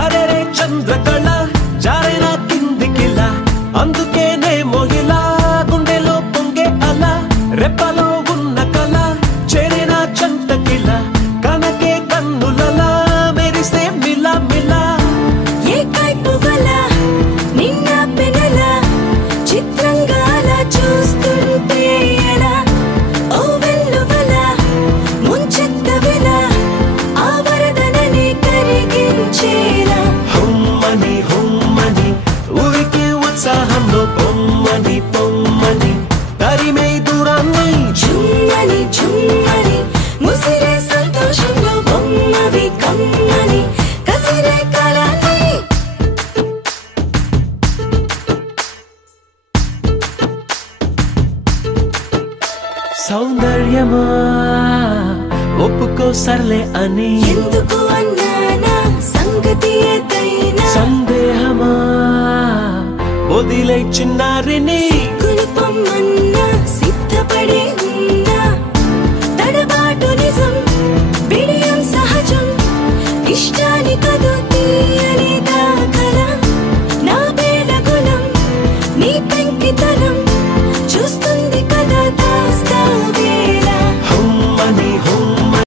అరెరే చంద్రకళ జారైన కిందికిలా అందుకేనే మోహిలా గుండెలో పొంగే అలా రెప్పలో ఉన్న కళ చేరిన చంటకిలా కనకే కన్నులలా మెరిసే మిలా మిలా ఏ కైపు వల నిన్న పెనల చిత్రంగా అలా చూస్తుంటే ఎలా ఓ వెల్లువల ముంచెత్త విల ఆ వరదనని కరిగించేలా హుమ్మని హుమ్మని ఊరికి ఉత్సాహంలో పొమ్మని పొమ్మని తరిమే దూరాన్ని చుమ్మని చుమ్మని ముసిరే సంతోషంలో బొమ్మవి కమ్మని కసిరే కాలాన్ని సౌందర్యమా ఒప్పుకో సర్లే అని ఎందుకు అన్నానా సంగతి ఏదైనా సందేహమా వదిలే చిన్నారిని గుణపమ్మన్నా సిద్ధపడే